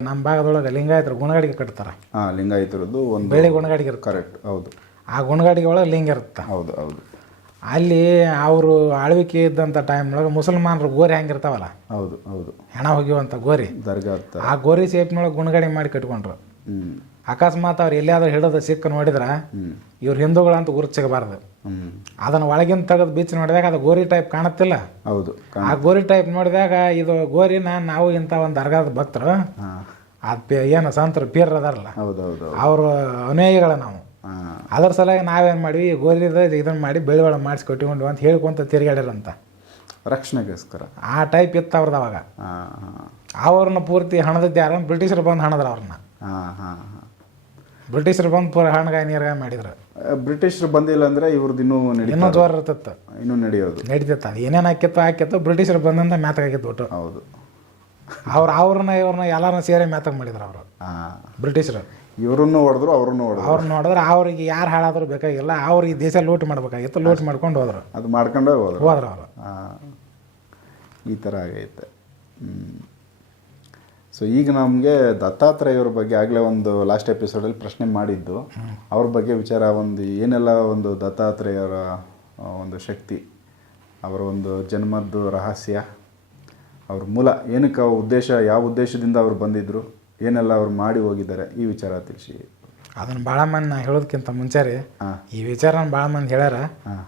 ನಮ್ಮ ಭಾಗದೊಳಗೆ ಲಿಂಗಾಯತರು ಗುಣಗಾಡಿಗೆ ಕಟ್ತಾರೆ. ಹಾಂ ಲಿಂಗಾಯತರದ್ದು ಒಂದು ಬೆಳೆ ಗುಣಗಾಡಿಗೆ ಇರುತ್ತೆ. ಕರೆಕ್ಟ್ ಹೌದು. ಆ ಗುಣಗಾಡಿಗೆ ಒಳಗೆ ಲಿಂಗ ಇರುತ್ತೆ. ಹೌದು ಹೌದು. ಅಲ್ಲಿ ಅವರು ಆಳ್ವಿಕೆ ಇದ್ದಂಥ ಟೈಮ್ನೊಳಗೆ ಮುಸಲ್ಮಾನರು ಗೋರಿ ಹೆಂಗಿರ್ತಾವಲ್ಲ ಹೌದು ಹೌದು. ಹೆಣ ಹೋಗಿವಂಥ ಗೋರಿ. ದರ್ಗಾ ಆ ಗೋರಿ ಶೇಪ್ನೊಳಗೆ ಗುಣಗಾಡಿ ಮಾಡಿ ಕಟ್ಕೊಂಡ್ರು. ಹ್ಞೂ ಅಕಸ್ಮಾತ್ ಅವ್ರು ಎಲ್ಲಿಯಾದ್ರೂ ಹಿಡಿದು ಸಿಕ್ಕ ನೋಡಿದ್ರೆ ಇವ್ರ ಹಿಂದೂಗಳಂತ ಗುರುತು ಸಿಗಬಾರ್ದು. ಅದನ್ನು ಒಳಗಿನ ತೆಗೆದು ಬೀಚ್ ನೋಡಿದಾಗ ಅದು ಗೋರಿ ಟೈಪ್ ಕಾಣುತ್ತಿಲ್ಲ. ಹೌದು ಆ ಗೋರಿ ಟೈಪ್ ನೋಡಿದಾಗ ಇದು ಗೋರಿನ ನಾವು ಇಂಥ ಒಂದು ದರ್ಗಾದ ಭಕ್ತರು ಅದು ಏನು ಸಂತರು ಪೀರ್ ಅದಾರಲ್ಲ ಹೌದು ಹೌದು ಅವ್ರ ಅನುಯಾಯಿಗಳ ನಾವು. ಅದ್ರ ಸಲುವಾಗಿ ನಾವೇನು ಮಾಡಿ ಗೋರಿ ಗೋರಿದ ಇದನ್ನು ಮಾಡಿ ಬೆಳಿವಳ ಮಾಡಿಸಿ ಕೊಟ್ಟಿಕೊಂಡು ಅಂತ ಹೇಳ್ಕೊಂತ ತಿರುಗಾಡ್ಯಾರಂತ ರಕ್ಷಣೆಗೋಸ್ಕರ. ಆ ಟೈಪ್ ಇತ್ತು ಅವ್ರದ್ದು ಅವಾಗ. ಅವ್ರನ್ನ ಪೂರ್ತಿ ಹಣದದ್ದು ಯಾರು ಬ್ರಿಟಿಷರು ಬಂದು ಹಣದ್ರ ಅವ್ರನ್ನ. ಹಾಂ ಹಾಂ ಹಾಂ. ಬ್ರಿಟಿಷರು ಬಂದು ಪೂರ ಹಣಗಾಯಿ ನೀರ್ಗಾಯಿ ಮಾಡಿದ್ರು. ಬ್ರಿಟಿಷರು ಬಂದಿಲ್ಲ ಅಂದರೆ ಇವ್ರದ್ದು ಇನ್ನೂ ನಡಿ ಇನ್ನೂ ಜೋರ ಇರ್ತತ್ತ. ಇನ್ನೂ ನಡೆಯೋದು. ನಡೀತತ್ತ ಅದು. ಏನೇನು ಹಾಕಿತ್ತು ಹಾಕಿತ್ತು ಬ್ರಿಟಿಷರು ಬಂದಂತ ಮ್ಯಾತಕ್ ಹಾಕಿತ್ತು ಒಟ್ಟು. ಹೌದು. ಅವ್ರು ಅವ್ರನ್ನ ಇವ್ರನ್ನ ಎಲ್ಲರನ್ನ ಸೇರಿ ಮ್ಯಾತಕ್ ಮಾಡಿದ್ರು ಅವರು. ಬ್ರಿಟಿಷರು. ಇವರನ್ನು ಹೊಡೆದ್ರು ಅವ್ರನ್ನೂ ಹೊಡೆದ್ರು. ಅವ್ರನ್ನ ನೋಡಿದ್ರೆ ಅವ್ರಿಗೆ ಯಾರು ಹಾಳಾದ್ರೂ ಬೇಕಾಗಿಲ್ಲ ಅವ್ರಿಗೆ ದೇಶ ಲೂಟ್ ಮಾಡ್ಬೇಕಾಗಿತ್ತು ಲೂಟ್ ಮಾಡ್ಕೊಂಡು ಹೋದ್ರು. ಅದು ಮಾಡ್ಕೊಂಡೇ ಹೋದ್ರು. ಹೋದ್ರು ಅವರು. ಹಾಂ ಈ ಥರ ಆಗೈತೆ. ಸೊ ಈಗ ನಮಗೆ ದತ್ತಾತ್ರೇಯವ್ರ ಬಗ್ಗೆ ಆಗಲೇ ಒಂದು ಲಾಸ್ಟ್ ಎಪಿಸೋಡಲ್ಲಿ ಪ್ರಶ್ನೆ ಮಾಡಿದ್ದು. ಅವ್ರ ಬಗ್ಗೆ ವಿಚಾರ ಒಂದು ಏನೆಲ್ಲ ಒಂದು ದತ್ತಾತ್ರೇಯರ ಒಂದು ಶಕ್ತಿ ಅವರ ಒಂದು ಜನ್ಮದ್ದು ರಹಸ್ಯ ಅವ್ರ ಮೂಲ ಏನಕ್ಕೆ ಅವ್ರ ಉದ್ದೇಶ ಯಾವ ಉದ್ದೇಶದಿಂದ ಅವ್ರು ಬಂದಿದ್ದರು ಏನೆಲ್ಲ ಅವ್ರು ಮಾಡಿ ಹೋಗಿದ್ದಾರೆ ಈ ವಿಚಾರ ತಿಳಿಸಿ. ಅದನ್ನು ಭಾಳ ಮಂದಿ ನಾ ಹೇಳೋದಕ್ಕಿಂತ ಮುಂಚೆ ರೀ ಹಾಂ. ಈ ವಿಚಾರ ಭಾಳ ಮಂದಿ ಹೇಳ್ಯಾರ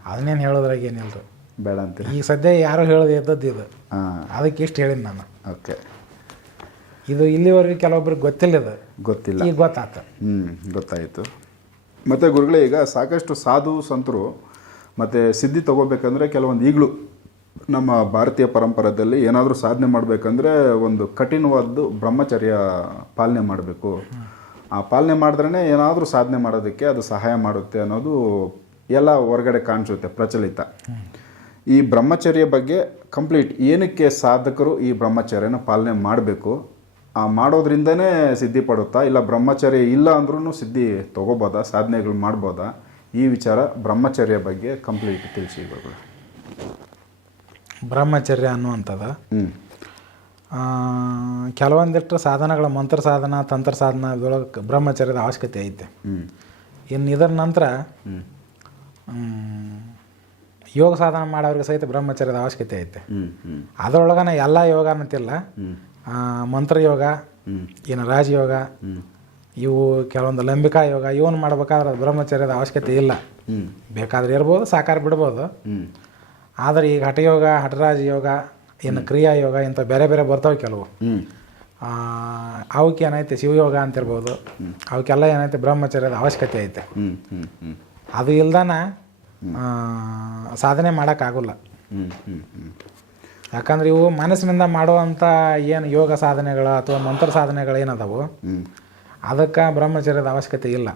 ಅದನ್ನೇನು ಹೇಳೋದ್ರಾಗ ಏನಿಲ್ಲ ಬೇಡ ಅಂತ ಈಗ ಸದ್ಯ ಯಾರು ಹೇಳೋದು ಇದ್ದದ್ದು ಇದು ಹಾಂ. ಅದಕ್ಕೆ ಇಷ್ಟು ಹೇಳಿದ್ದು ನಾನು. ಓಕೆ ಇದು ಇಲ್ಲಿವರೆಗೆ ಕೆಲವೊಬ್ರಿಗೆ ಗೊತ್ತಿಲ್ಲ ಅದು ಗೊತ್ತಿಲ್ಲ. ಈಗ ಗೊತ್ತಾತ ಹ್ಞೂ ಗೊತ್ತಾಯಿತು. ಮತ್ತು ಗುರುಗಳೇ ಈಗ ಸಾಕಷ್ಟು ಸಾಧು ಸಂತರು ಮತ್ತು ಸಿದ್ಧಿ ತಗೋಬೇಕಂದ್ರೆ ಕೆಲವೊಂದು ಈಗಲೂ ನಮ್ಮ ಭಾರತೀಯ ಪರಂಪರೆಯಲ್ಲಿ ಏನಾದರೂ ಸಾಧನೆ ಮಾಡಬೇಕಂದ್ರೆ ಒಂದು ಕಠಿಣವಾದ್ದು ಬ್ರಹ್ಮಚರ್ಯ ಪಾಲನೆ ಮಾಡಬೇಕು. ಆ ಪಾಲನೆ ಮಾಡಿದ್ರೇ ಏನಾದರೂ ಸಾಧನೆ ಮಾಡೋದಕ್ಕೆ ಅದು ಸಹಾಯ ಮಾಡುತ್ತೆ ಅನ್ನೋದು ಎಲ್ಲ ಹೊರಗಡೆ ಕಾಣಿಸುತ್ತೆ ಪ್ರಚಲಿತ. ಈ ಬ್ರಹ್ಮಚರ್ಯ ಬಗ್ಗೆ ಕಂಪ್ಲೀಟ್ ಏನಕ್ಕೆ ಸಾಧಕರು ಈ ಬ್ರಹ್ಮಚರ್ಯನ ಪಾಲನೆ ಮಾಡಬೇಕು? ಮಾಡೋದ್ರಿಂದನೇ ಸಿದ್ಧಿ ಪಡುತ್ತಾ? ಇಲ್ಲ ಬ್ರಹ್ಮಚರ್ಯ ಇಲ್ಲ ಅಂದ್ರೂ ಸಿದ್ಧಿ ತೊಗೋಬೋದಾ? ಸಾಧನೆಗಳು ಮಾಡ್ಬೋದಾ? ಈ ವಿಚಾರ ಬ್ರಹ್ಮಚರ್ಯ ಬಗ್ಗೆ ಕಂಪ್ಲೀಟ್ ತಿಳಿಸಿ ಗುರುಗಳು. ಬ್ರಹ್ಮಚರ್ಯ ಅನ್ನುವಂಥದ್ದು. ಹ್ಞೂ ಆ, ಕೆಲವೊಂದಿಷ್ಟು ಸಾಧನಗಳ ಮಂತ್ರ ಸಾಧನ ತಂತ್ರ ಸಾಧನ ಇದೊಳಗೆ ಬ್ರಹ್ಮಚರ್ಯದ ಅವಶ್ಯಕತೆ ಐತೆ. ಹ್ಞೂ ಇನ್ನು ಇದರ ನಂತರ ಯೋಗ ಸಾಧನ ಮಾಡೋರಿಗೆ ಸಹಿತ ಬ್ರಹ್ಮಚರ್ಯದ ಅವಶ್ಯಕತೆ ಐತೆ. ಅದರೊಳಗನ ಎಲ್ಲ ಯೋಗ ಅನ್ನತಿಲ್ಲ ಆ, ಮಂತ್ರಯೋಗ ಏನು ರಾಜಯೋಗ ಇವು ಕೆಲವೊಂದು ಲಂಬಿಕಾ ಯೋಗ ಇವನ್ ಮಾಡ್ಬೇಕಾದ್ರೆ ಬ್ರಹ್ಮಚರ್ಯದ ಅವಶ್ಯಕತೆ ಇಲ್ಲ. ಬೇಕಾದ್ರೆ ಇರ್ಬೋದು ಸಾಕಾರ ಬಿಡ್ಬೋದು. ಆದರೆ ಈಗ ಹಠಯೋಗ ಹಠರಾಜ ಯೋಗ ಏನು ಕ್ರಿಯಾ ಯೋಗ ಇಂಥ ಬೇರೆ ಬೇರೆ ಬರ್ತಾವೆ ಕೆಲವು. ಅವಕ್ಕೆ ಏನೈತೆ ಶಿವಯೋಗ ಅಂತಿರ್ಬೋದು. ಅವಕ್ಕೆಲ್ಲ ಏನೈತೆ ಬ್ರಹ್ಮಚರ್ಯದ ಅವಶ್ಯಕತೆ ಐತೆ. ಅದು ಇಲ್ದಾನ ಸಾಧನೆ ಮಾಡೋಕ್ಕಾಗಲ್ಲ. ಹ್ಞೂ ಹ್ಞೂ ಹ್ಞೂ ಯಾಕಂದ್ರೆ ಇವು ಮನಸ್ಸಿನಿಂದ ಮಾಡುವಂಥ ಏನು ಯೋಗ ಸಾಧನೆಗಳು ಅಥವಾ ಮಂತ್ರ ಸಾಧನೆಗಳು ಏನದಾವು? ಅದಕ್ಕೆ ಬ್ರಹ್ಮಚರ್ಯದ ಅವಶ್ಯಕತೆ ಇಲ್ಲ.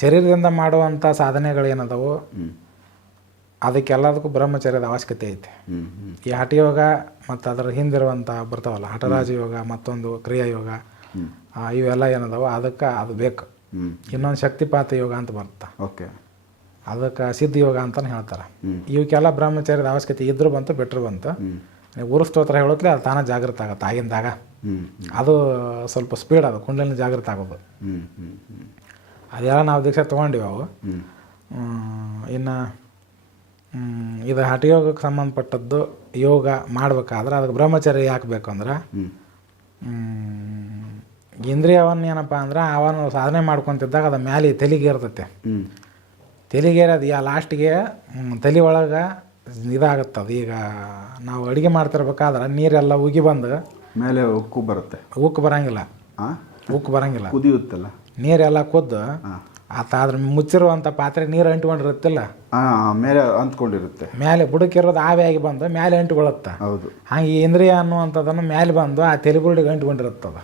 ಶರೀರದಿಂದ ಮಾಡುವಂಥ ಸಾಧನೆಗಳು ಏನದಾವು? ಅದಕ್ಕೆಲ್ಲದಕ್ಕೂ ಬ್ರಹ್ಮಚರ್ಯದ ಅವಶ್ಯಕತೆ ಐತೆ. ಹ್ಞೂ ಹಠ ಈ ಹಠಯೋಗ ಮತ್ತು ಅದರ ಹಿಂದಿರುವಂಥ ಬರ್ತಾವಲ್ಲ ಹಠರಾಜ ಯೋಗ ಮತ್ತೊಂದು ಕ್ರಿಯಾ ಯೋಗ ಇವೆಲ್ಲ ಏನದಾವ? ಅದಕ್ಕೆ ಅದು ಬೇಕು. ಇನ್ನೊಂದು ಶಕ್ತಿಪಾತ ಯೋಗ ಅಂತ ಬರುತ್ತೆ. ಓಕೆ. ಅದಕ್ಕೆ ಸಿದ್ಧ ಯೋಗ ಅಂತಲೇ ಹೇಳ್ತಾರೆ. ಇವಕ್ಕೆಲ್ಲ ಬ್ರಹ್ಮಚಾರ್ಯದ ಅವಶ್ಯಕತೆ ಇದ್ರೂ ಬಂತು ಬಿಟ್ಟರು ಬಂತು. ಊರು ಗುರು ಸ್ತೋತ್ರ ಹೇಳೋತ್ಲೆ ಅದು ತಾನೇ ಜಾಗೃತ ಆಗುತ್ತೆ ಆಗಿಂದಾಗ. ಅದು ಸ್ವಲ್ಪ ಸ್ಪೀಡ್ ಅದು ಕುಂಡಲಿನ ಜಾಗೃತ ಆಗೋದು. ಅದೆಲ್ಲ ನಾವು ದೀಕ್ಷೆ ತೊಗೊಂಡಿವಿ ಅವು. ಇನ್ನು ಇದು ಹಠಯೋಗಕ್ಕೆ ಸಂಬಂಧಪಟ್ಟದ್ದು ಯೋಗ ಮಾಡಬೇಕಾದ್ರೆ ಅದಕ್ಕೆ ಬ್ರಹ್ಮಚರ್ಯ ಯಾಕೆ ಬೇಕು ಅಂದ್ರೆ ಇಂದ್ರಿಯವನ್ನು ಏನಪ್ಪ ಅಂದ್ರೆ ಅವನು ಸಾಧನೆ ಮಾಡ್ಕೊತಿದ್ದಾಗ ಅದು ಮ್ಯಾಲೆ ತಲೆಗೆ ಇರ್ತೈತೆ ತಲೆಗೇರದು ಯಾ ಲಾಸ್ಟಿಗೆ ತಲೆ ಒಳಗೆ ಇದಾಗುತ್ತೆ ಅದು ಈಗ ನಾವು ಅಡುಗೆ ಮಾಡ್ತಿರ್ಬೇಕಾದ್ರೆ ನೀರೆಲ್ಲ ಉಗಿ ಬಂದು ಮೇಲೆ ಉಕ್ಕು ಬರುತ್ತೆ. ಉಕ್ಕು ಬರಂಗಿಲ್ಲ. ಉಕ್ಕು ಬರಂಗಿಲ್ಲ. ಕುದಿಯುತ್ತಲ್ಲ? ನೀರೆಲ್ಲ ಕುದ್ದು ಆತ ಅದ್ರ ಮುಚ್ಚಿರುವಂಥ ಪಾತ್ರೆ ನೀರು ಅಂಟ್ಕೊಂಡಿರುತ್ತಿಲ್ಲ? ಮೇಲೆ ಅಂತ್ಕೊಂಡಿರುತ್ತೆ. ಮೇಲೆ ಬುಡಕ್ಕಿರೋದು ಆವಿಯಾಗಿ ಬಂದು ಮೇಲೆ ಅಂಟುಕೊಳ್ಳುತ್ತೆ ಹೌದು. ಹಾಗೆ ಇಂದ್ರಿಯ ಅನ್ನುವಂಥದ್ದನ್ನು ಮೇಲೆ ಬಂದು ಆ ತೆಲಿಗುಡಿಗೆ ಅಂಟ್ಕೊಂಡಿರುತ್ತದ.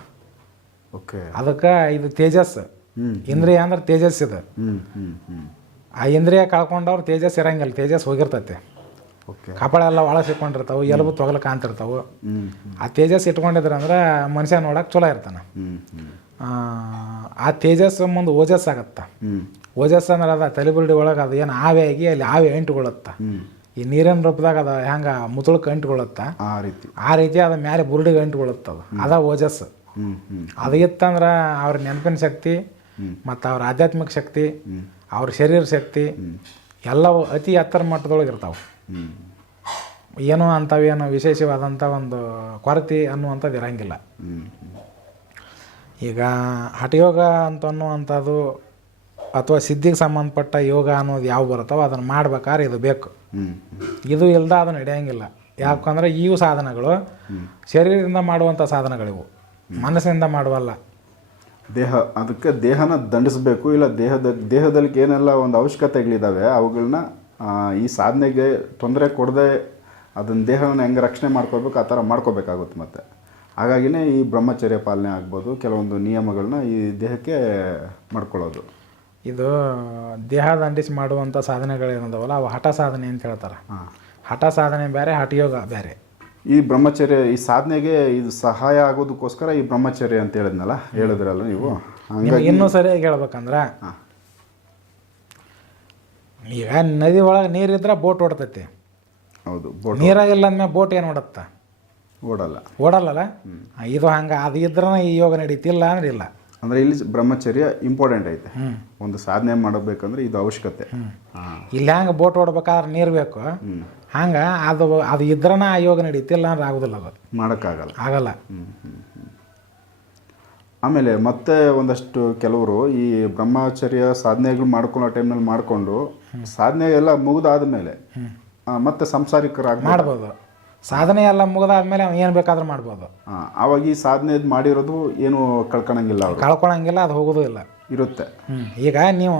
ಓಕೆ. ಅದಕ್ಕೆ ಇದು ತೇಜಸ್. ಹ್ಞೂ ಇಂದ್ರಿಯ ಅಂದ್ರೆ ತೇಜಸ್ ಇದು. ಹ್ಞೂ ಹ್ಞೂ ಹ್ಞೂ ಆ ಇಂದ್ರಿಯ ಕಳ್ಕೊಂಡವ್ರು ತೇಜಸ್ ಇರಂಗಿಲ್ಲ ತೇಜಸ್ ಹೋಗಿರ್ತೈತೆ. ಓಕೆ. ಕಪಾಳ ಎಲ್ಲ ಒಳಗೆ ಸಿಕ್ಕೊಂಡಿರ್ತಾವೆ ಎಲುಬು ತೊಗಲು ಕಾಣ್ತಿರ್ತಾವೆ. ಆ ತೇಜಸ್ ಇಟ್ಕೊಂಡಿದ್ರೆ ಅಂದ್ರೆ ಮನುಷ್ಯ ನೋಡಕ್ಕೆ ಚಲೋ ಇರ್ತಾನೆ. ಆ, ತೇಜಸ್ ಮುಂದೆ ಓಜಸ್ ಆಗತ್ತೆ. ಓಜಸ್ ಅಂದ್ರೆ ಅದ ತಲೆಬುರುಡಿ ಒಳಗೆ ಅದು ಏನು ಆಗಿ ಅಲ್ಲಿ ಆವೆ ಎಂಟುಗೊಳತ್ತ ಈ ನೀರಿನ ರೂಪದಾಗ ಅದ ಹೆಂಗೆ ಮುತುಳಕ್ಕೆ ಎಂಟುಗೊಳತ್ತ ಆ ರೀತಿ. ಆ ರೀತಿ ಅದ ಮೇಲೆ ಬುರುಡಿಗೆ ಎಂಟುಗೊಳತ್ತ ಅದು. ಅದ ಓಜಸ್. ಅದು ಇತ್ತಂದ್ರೆ ಅವ್ರ ನೆನಪಿನ ಶಕ್ತಿ ಮತ್ತು ಅವ್ರ ಆಧ್ಯಾತ್ಮಿಕ ಶಕ್ತಿ ಅವ್ರ ಶರೀರ ಶಕ್ತಿ ಎಲ್ಲವೂ ಅತಿ ಎತ್ತರ ಮಟ್ಟದೊಳಗೆ ಇರ್ತಾವೆ. ಏನೋ ಅಂಥವೇನು ವಿಶೇಷವಾದಂಥ ಒಂದು ಕೊರತೆ ಅನ್ನುವಂಥದ್ದು ಇರೋಂಗಿಲ್ಲ. ಈಗ ಹಠಯೋಗ ಅಂತ ಅನ್ನುವಂಥದ್ದು ಅಥವಾ ಸಿದ್ಧಿಗೆ ಸಂಬಂಧಪಟ್ಟ ಯೋಗ ಅನ್ನೋದು ಯಾವ ಬರುತ್ತೋ ಅದನ್ನು ಮಾಡ್ಬೇಕಾದ್ರೆ ಇದು ಬೇಕು. ಇದು ಇಲ್ಲದ ಅದನ್ನು ನಡೆಯಂಗಿಲ್ಲ ಯಾಕಂದ್ರೆ ಇವು ಸಾಧನಗಳು ಶರೀರದಿಂದ ಮಾಡುವಂಥ ಸಾಧನಗಳಿವು. ಮನಸ್ಸಿನಿಂದ ಮಾಡುವಲ್ಲ. ದೇಹ ಅದಕ್ಕೆ ದೇಹನ ದಂಡಿಸಬೇಕು ಇಲ್ಲ ದೇಹದ ದೇಹದಲ್ಲಿ ಏನೆಲ್ಲ ಒಂದು ಅವಶ್ಯಕತೆಗಳಿದ್ದಾವೆ ಅವುಗಳನ್ನ ಈ ಸಾಧನೆಗೆ ತೊಂದರೆ ಕೊಡದೆ ಅದನ್ನ ದೇಹವನ್ನು ಹೆಂಗೆ ರಕ್ಷಣೆ ಮಾಡ್ಕೋಬೇಕು ಆ ಥರ ಮಾಡ್ಕೋಬೇಕಾಗುತ್ತೆ ಮತ್ತೆ. ಹಾಗಾಗಿನೇ ಈ ಬ್ರಹ್ಮಚರ್ಯ ಪಾಲನೆ ಆಗ್ಬೋದು ಕೆಲವೊಂದು ನಿಯಮಗಳನ್ನ ಈ ದೇಹಕ್ಕೆ ಮಾಡ್ಕೊಳ್ಳೋದು. ಇದು ದೇಹ ದಂಡಿಸಿ ಮಾಡುವಂಥ ಸಾಧನೆಗಳೇನದವಲ್ಲ ಅವು ಹಠ ಸಾಧನೆ ಅಂತ ಹೇಳ್ತಾರೆ. ಹಾಂ. ಹಠ ಸಾಧನೆ ಬೇರೆ ಹಠಯೋಗ ಬೇರೆ. ಈ ಬ್ರಹ್ಮಚರ್ಯ ಈ ಸಾಧನೆಗೆ ಇದು ಸಹಾಯ ಆಗೋದಕ್ಕೋಸ್ಕರ ಈ ಬ್ರಹ್ಮಚರ್ಯ ಅಂತ ಹೇಳಿದ್ನಲ್ಲ ಹೇಳಿದ್ರಲ್ಲ ನೀವು? ಹಂಗಾಗಿ ಇನ್ನೂ ಸರಿಯಾಗಿ ಹೇಳ್ಬೇಕಂದ್ರೆ ಈಗ ನದಿ ಒಳಗೆ ನೀರಿದ್ರೆ ಬೋಟ್ ಓಡ್ತೈತಿ. ಹೌದು ಬೋಟ್ ನೀರಾಗಿಲ್ಲ ಅಂದ್ಮೇಲೆ ಬೋಟ್ ಏನು ಓಡತ್ತ? ಓಡಲ್ಲ. ಓಡಲ್ಲಲ್ಲ? ಇದು ಹಂಗೆ ಅದು ಇದ್ರೆ ಈ ಯೋಗ ನಡೀತಿಲ್ಲ ಅಂದ್ರೆ ಇಲ್ಲ. ಅಂದರೆ ಇಲ್ಲಿ ಬ್ರಹ್ಮಚರ್ಯ ಇಂಪಾರ್ಟೆಂಟ್ ಐತೆ. ಒಂದು ಸಾಧನೆ ಮಾಡಬೇಕಂದ್ರೆ ಇದು ಅವಶ್ಯಕತೆ. ಇಲ್ಲಿ ಹಂಗ ಬೋಟ್ ಹೊಡ್ಬೇಕಾದ್ರೆ ನೀರ್ ಬೇಕು. ಹಂಗೆ ಅದು ಅದು ಇದ್ರನ ಆ ಯೋಗ ನಡೀತಿಲ್ಲ ಅಂದ್ರೆ ಆಗೋದಿಲ್ಲ ಅದು. ಮಾಡೋಕ್ಕಾಗಲ್ಲ. ಆಗಲ್ಲ. ಆಮೇಲೆ ಮತ್ತೆ ಒಂದಷ್ಟು ಕೆಲವರು ಈ ಬ್ರಹ್ಮಚರ್ಯ ಸಾಧನೆಗಳು ಮಾಡ್ಕೊಳ್ಳೋ ಟೈಮ್ನಲ್ಲಿ ಮಾಡಿಕೊಂಡು ಸಾಧನೆ ಎಲ್ಲ ಮುಗಿದಾದ ಮೇಲೆ ಮತ್ತೆ ಸಂಸಾರಿಕರಾಗಿ ಮಾಡ್ಬೋದು. ಸಾಧನೆ ಎಲ್ಲ ಮುಗಿದಾದ್ಮೇಲೆ ಅವ್ನು ಏನು ಬೇಕಾದ್ರೂ ಮಾಡ್ಬೋದು. ಅವಾಗ ಈ ಸಾಧನೆ ಮಾಡಿರೋದು ಏನು ಕಳ್ಕೊಳಂಗಿಲ್ಲ ಅವರು? ಕಳ್ಕೊಳಂಗಿಲ್ಲ ಅದು ಹೋಗೋದು ಇಲ್ಲ. ಇರುತ್ತೆ. ಈಗ ನೀವು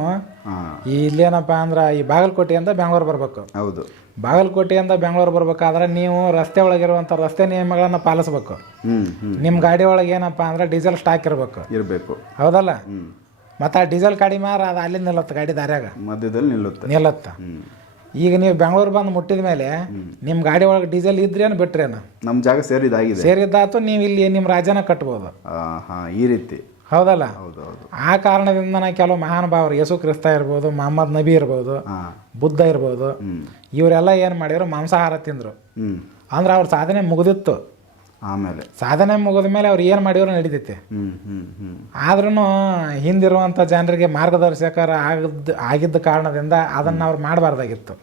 ಈ ಇಲ್ಲೇನಪ್ಪ ಅಂದ್ರೆ ಈ ಬಾಗಲಕೋಟೆಯಿಂದ ಬೆಂಗಳೂರು ಬರಬೇಕು. ಹೌದು. ಬಾಗಲಕೋಟೆಯಿಂದ ಬೆಂಗಳೂರು ಬರ್ಬೇಕಾದ್ರೆ ನೀವು ರಸ್ತೆ ಒಳಗಿರುವಂಥ ರಸ್ತೆ ನಿಯಮಗಳನ್ನು ಪಾಲಿಸ್ಬೇಕು. ನಿಮ್ಮ ಗಾಡಿ ಒಳಗೆ ಏನಪ್ಪ ಅಂದ್ರೆ ಡೀಸೆಲ್ ಸ್ಟಾಕ್ ಇರಬೇಕು. ಇರಬೇಕು. ಹೌದಲ್ಲ? ಮತ್ತು ಆ ಡೀಸೆಲ್ ಕಡಿಮೆ ಮಾರ ಅದು ಅಲ್ಲಿ ನಿಲ್ಲತ್ತೆ ಗಾಡಿ ದಾರ್ಯಾಗ. ಮಧ್ಯದಲ್ಲಿ ನಿಲ್ಲುತ್ತೆ. ನಿಲ್ಲತ್ತೆ. ಈಗ ನೀವು ಬೆಂಗಳೂರು ಬಂದು ಮುಟ್ಟಿದ ಮೇಲೆ ನಿಮ್ಮ ಗಾಡಿ ಒಳಗೆ ಡೀಸೆಲ್ ಇದ್ರೇನು ಬಿಟ್ರೇನು ನಮ್ಮ ಜಾಗ ಸೇರಿದಾಗಿದೆ. ಸೇರಿದ್ದಾತು ನೀವು ಇಲ್ಲಿ ನಿಮ್ಮ ರಾಜನ ಕಟ್ಬೋದು. ಹಾಂ ಈ ರೀತಿ. ಹೌದಲ್ಲ? ಹೌದು ಹೌದು ಆ ಕಾರಣದಿಂದ ಕೆಲವು ಮಹಾನುಭಾವರು ಯೇಸು ಕ್ರಿಸ್ತ ಇರ್ಬೋದು ಮಹಮ್ಮದ್ ನಬಿ ಇರ್ಬೋದು ಬುದ್ಧ ಇರ್ಬೋದು ಇವರೆಲ್ಲ ಏನು ಮಾಡಿದ್ರು ಮಾಂಸಾಹಾರ ತಿಂದರು. ಅಂದ್ರೆ ಅವ್ರ ಸಾಧನೆ ಮುಗಿದಿತ್ತು. ಆಮೇಲೆ. ಸಾಧನೆ ಮುಗಿದ ಮೇಲೆ ಅವ್ರು ಏನು ಮಾಡಿದ್ರು ನಡೀತೈತಿ. ಆದ್ರೂ ಹಿಂದಿರುವಂಥ ಜನರಿಗೆ ಮಾರ್ಗದರ್ಶಕರ ಆಗದ್ ಆಗಿದ್ದ ಕಾರಣದಿಂದ ಅದನ್ನು ಅವ್ರು ಮಾಡಬಾರ್ದಾಗಿತ್ತು.